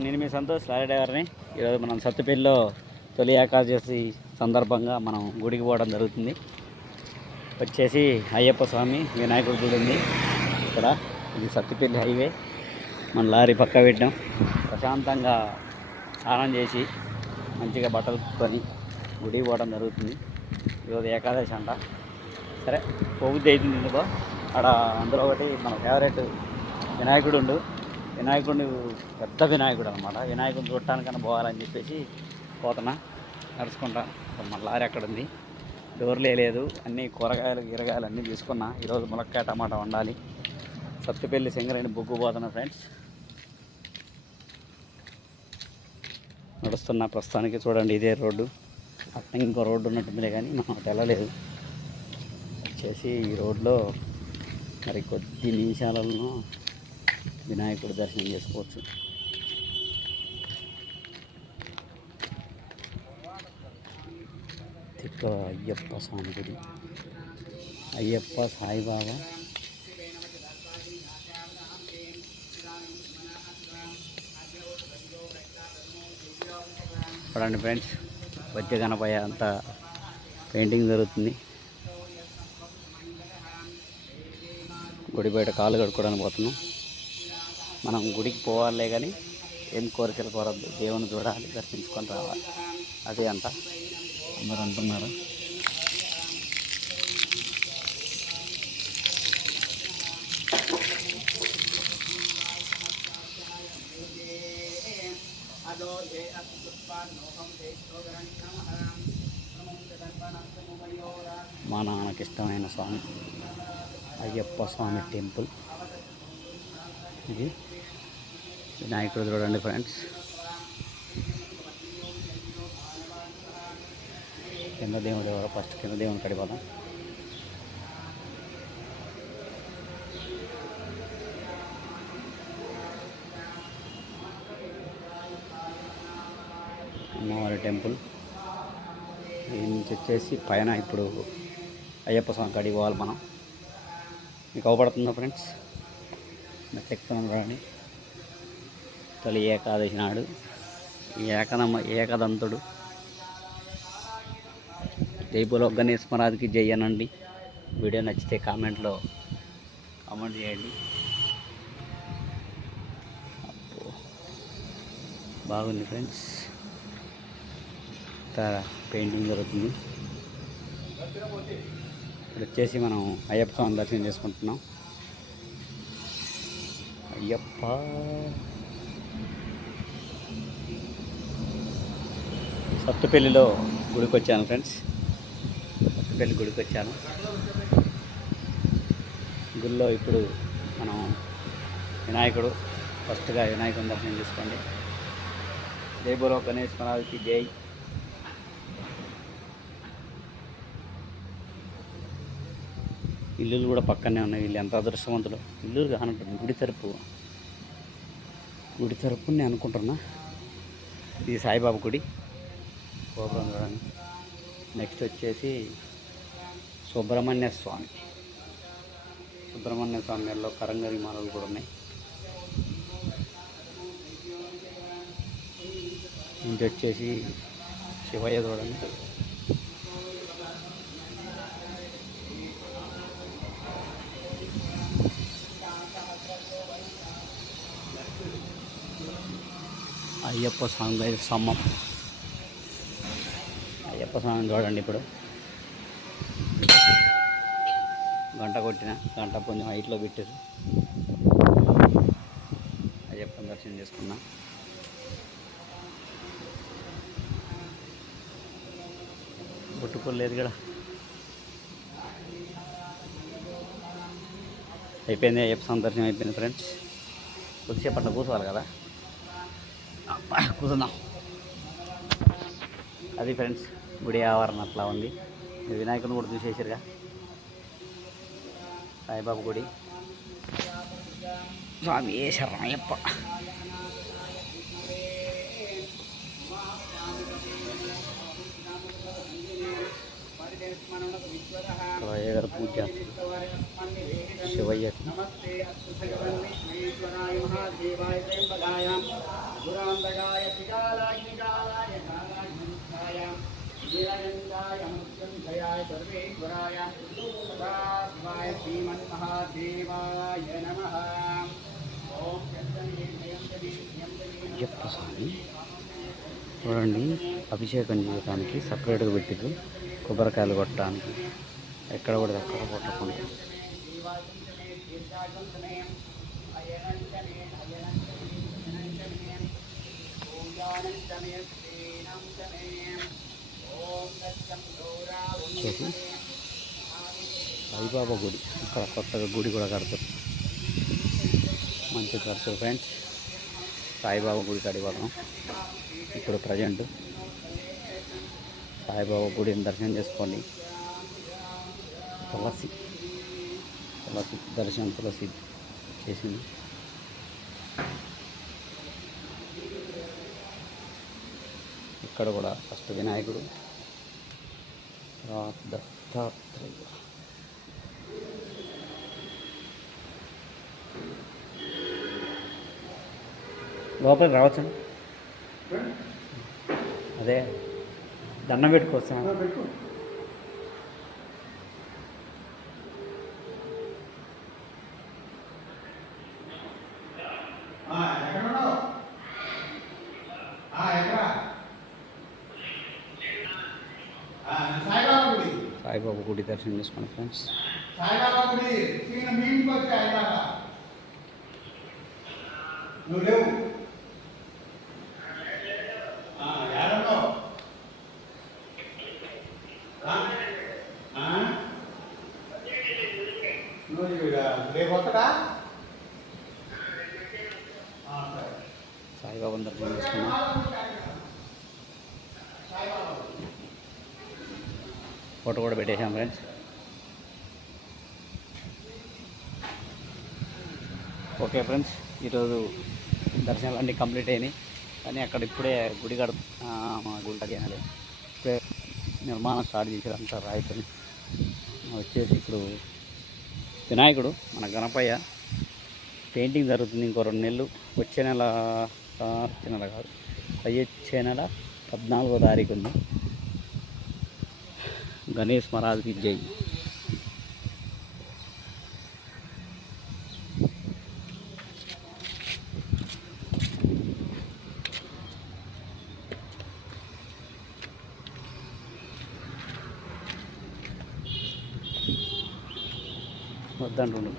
నేను మీ సంతోష్ లారీ డ్రైవర్ని. ఈరోజు మనం సత్తుపల్లిలో తొలి ఏకాదశి సందర్భంగా మనం గుడికి పోవడం జరుగుతుంది. వచ్చేసి అయ్యప్ప స్వామి వినాయకుడి గుడి ఉంది ఇక్కడ. ఇది సత్తుపల్లి హైవే. మన లారీ పక్క పెట్టాం. ప్రశాంతంగా స్నానం చేసి మంచిగా బట్టలు కొని గుడికి పోవడం జరుగుతుంది. ఈరోజు ఏకాదశి అంట. సరే పోబుద్ది అవుతుంది ఎందుకో. అక్కడ అందులో ఒకటి మన ఫేవరెట్ వినాయకుడు ఉండు. వినాయకుడిని పెద్ద వినాయకుడు అనమాట. వినాయకుడిని చూడటానికన్నా పోవాలని చెప్పేసి పోతున్నా నడుచుకుంటా. మన లారీ అక్కడ ఉంది. డోర్లే లేదు. అన్నీ కూరగాయలు అన్నీ తీసుకున్నా. ఈరోజు ములక్కాయ టమాటా వండాలి. సత్తుపల్లి సింగరేణి బొగ్గు పోతున్నా ఫ్రెండ్స్. నడుస్తున్నా ప్రస్తుతానికి. చూడండి ఇదే రోడ్డు. అట్లా ఇంకో రోడ్డు ఉన్నట్టుందిలే కానీ మనం అటు వెళ్ళలేదు. వచ్చేసి ఈ రోడ్లో మరి కొద్ది నిమిషాలలో వినాయకుడి దర్శనం చేసుకోవచ్చు. తిక్క అయ్యప్ప స్వామి గుడి. అయ్యప్ప సాయిబాబా చూడండి ఫ్రెండ్స్. వచ్చే గణపయ్య అంతా పెయింటింగ్ జరుగుతుంది. గుడి బయట కాళ్ళు కడుక్కోవడానికి పోతున్నాం. మనం గుడికి పోవాలే కానీ ఏం కోరికలు కోరద్దు. దేవుని చూడాలి, దర్శించుకొని రావాలి. అదే అంట అందరూ అంటున్నారు. మా నాన్నకి ఇష్టమైన స్వామి అయ్యప్ప స్వామి టెంపుల్ ఇది. వినాయకుడు చూడండి ఫ్రెండ్స్. కింద దేవుడు ఎవరో ఫస్ట్ కింద దేవుని కడిపోదాం. అమ్మవారి టెంపుల్. దీని నుంచి వచ్చేసి పైన ఇప్పుడు అయ్యప్ప స్వామి కాడికి పోవాలి మనం. మీకు అవపడుతుందా ఫ్రెండ్స్? చెప్తున్నాను కానీ తొలి ఏకాదశి నాడు ఏకదంతుడు జై బోలో గణేష్ మహారాజ్కి జై అనండి. వీడియో నచ్చితే కామెంట్లో కామెంట్ చేయండి. బాగుంది ఫ్రెండ్స్. పెయింటింగ్ జరుగుతుంది. ఇప్పుడు వచ్చేసి మనం అయ్యప్ప స్వామి దర్శనం చేసుకుంటున్నాం. అయ్యప్ప సత్తుపల్లిలో గుడికి వచ్చాను ఫ్రెండ్స్. సత్తుపల్లి గుడికి వచ్చాను. గుడిలో ఇప్పుడు మనం వినాయకుడు ఫస్ట్గా వినాయకుని దర్శనం చేసుకోండి. జై బోలో గణేష్ మహారాజ్కి జై. ఇల్లులు కూడా పక్కనే ఉన్నాయి. వీళ్ళు ఎంత అదృష్టవంతులు. ఇల్లు కానంటుంది గుడి తరపు నేను అనుకుంటున్నా. ఇది సాయిబాబా గుడి గోపురం చూడండి. నెక్స్ట్ వచ్చేసి సుబ్రహ్మణ్య స్వామి మెడలో కరంగరి మాలలు కూడా ఉన్నాయి. ఇంటి వచ్చేసి శివయ్య చూడండి. అయ్యప్ప స్వామి స్తంభం. అయ్యప్ప స్వామిని చూడండి. ఇప్పుడు గంట కొట్టిన గంట కొంచెం హైట్లో పెట్టారు. అయ్యప్పని దర్శనం చేసుకున్నా. బొట్టుకోలేదు కదా. అయిపోయింది. అయ్యప్ప స్వామి దర్శనం అయిపోయింది ఫ్రెండ్స్. కొద్దిసేపు అట్లా కూర్చోవాలి కదా. కూర్చుందాం. అది ఫ్రెండ్స్ గుడి ఆవరణ అట్లా ఉంది. వినాయకుని కూడా చూసేసారుగా. సాయిబాబా గుడి. స్వామి శరణయ్యప్ప. శివయ్య పూజ శివయ్య పురాంతకాయ త్రికాలాగ్నికాలాయ కాలాగ్నిముఖ్యాయ నీలగంధాయ మృత్యుంజయాయ సర్వేశ్వరాయ సదాశివాయ శ్రీమన్మహాదేవాయ నమః. ఓం అయ్యప్ప స్వామి చూడండి, అభిషేకం చేయడానికి సపరేట్గా పెట్టిరు, కొబ్బరికాయలు కొట్టడానికి. ఎక్కడ కూడా ఎక్కడ కొట్టకుండా వచ్చేసి సాయిబాబా గుడి, ఇక్కడ కొత్తగా గుడి కూడా కడతారు, మంచి కడతారు ఫ్రెండ్స్. సాయిబాబా గుడి కడిపోతాం ఇప్పుడు ప్రజెంట్. సాయిబాబా గుడిని దర్శనం చేసుకోండి. తులసి దర్శనం తులసి చేసింది. ఇక్కడ కూడా ఫస్ట్ వినాయకుడు, తర్వాత దత్తాత్రేయ. లోపలికి రావచ్చండి, అదే దండం పెట్టుకోవచ్చా? సాయిబాబా గుడి దర్శనం చేసుకోండి ఫ్రెండ్స్. సాయిబాబా గుడి మీటింగ్ వచ్చి సాయిబాబా నువ్వు లేవు ఏడో నువ్వు రేపు వస్తాడా? సాయిబాబా దర్శనం చేసుకున్నా. ఫోటో కూడా పెట్టేసాం ఫ్రెండ్స్. ఓకే ఫ్రెండ్స్, ఈరోజు దర్శనాలు అన్నీ కంప్లీట్ అయినాయి. కానీ అక్కడ ఇప్పుడే గుడి మా గుడి కట్టాలి, ఇప్పుడే నిర్మాణం స్టార్ట్ చేశారు అంతా రాయితని. వచ్చేసి ఇప్పుడు వినాయకుడు మన గణపయ్య పెయింటింగ్ జరుగుతుంది. ఇంకో 2 నెలలు, వచ్చే నెల కాదు, వచ్చే నెల 14వ తారీఖు ఉంది. గణేష్ మహారాజ్కి జై. వద్దంటుండు